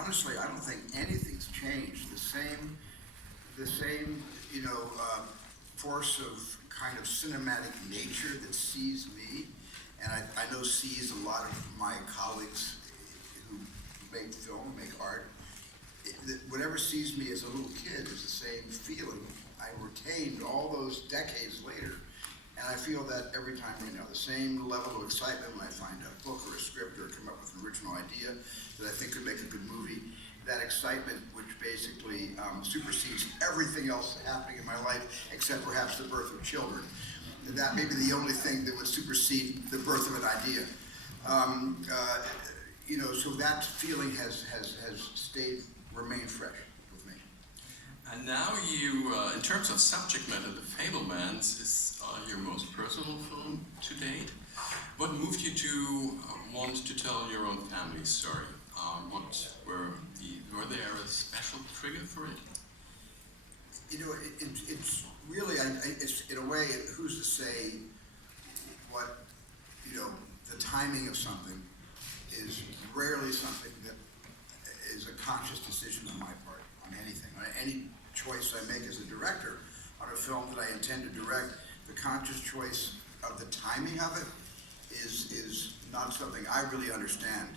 honestly, I don't think anything's changed. The same, force of kind of cinematic nature that sees me, and I know sees a lot of my colleagues who make film, make art. Whatever sees me as a little kid is the same feeling I retained all those decades later. And I feel that every time, the same level of excitement when I find a book or a script or come up with an original idea that I think could make a good movie. That excitement, which basically supersedes everything else happening in my life, except perhaps the birth of children. That may be the only thing that would supersede the birth of an idea. So that feeling has remained fresh with me. And now you, in terms of subject matter, The Fabelmans is your most personal film to date. What moved you to want to tell your own family story? Were there a special trigger for it? It's really, it's in a way, who's to say what, the timing of something is rarely something that is a conscious decision on my part, on anything. On any choice I make as a director on a film that I intend to direct, the conscious choice of the timing of it is not something I really understand.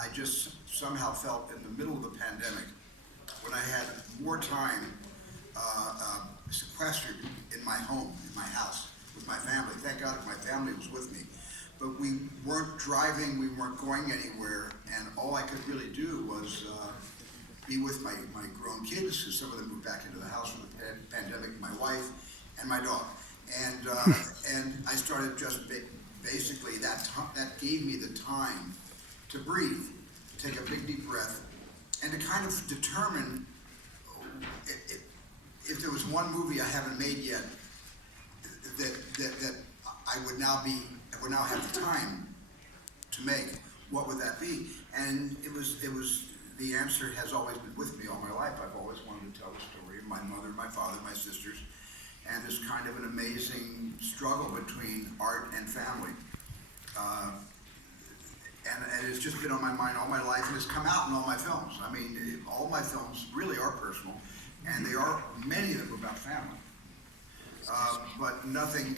I just somehow felt in the middle of the pandemic, when I had more time sequestered in my home, in my house, with my family. Thank God my family was with me. But we weren't driving, we weren't going anywhere, and all I could really do was be with my grown kids, because some of them moved back into the house from the pandemic, my wife, and my dog. And I started just basically, that gave me the time to breathe, to take a big deep breath, and to kind of determine if there was one movie I haven't made yet that I would now have the time to make, what would that be? And it was the answer has always been with me all my life. I've always wanted to tell the story of my mother, my father, my sisters, and this kind of an amazing struggle between art and family. And it's just been on my mind all my life, and it's come out in all my films. I mean, all my films really are personal, and many of them are about family. But nothing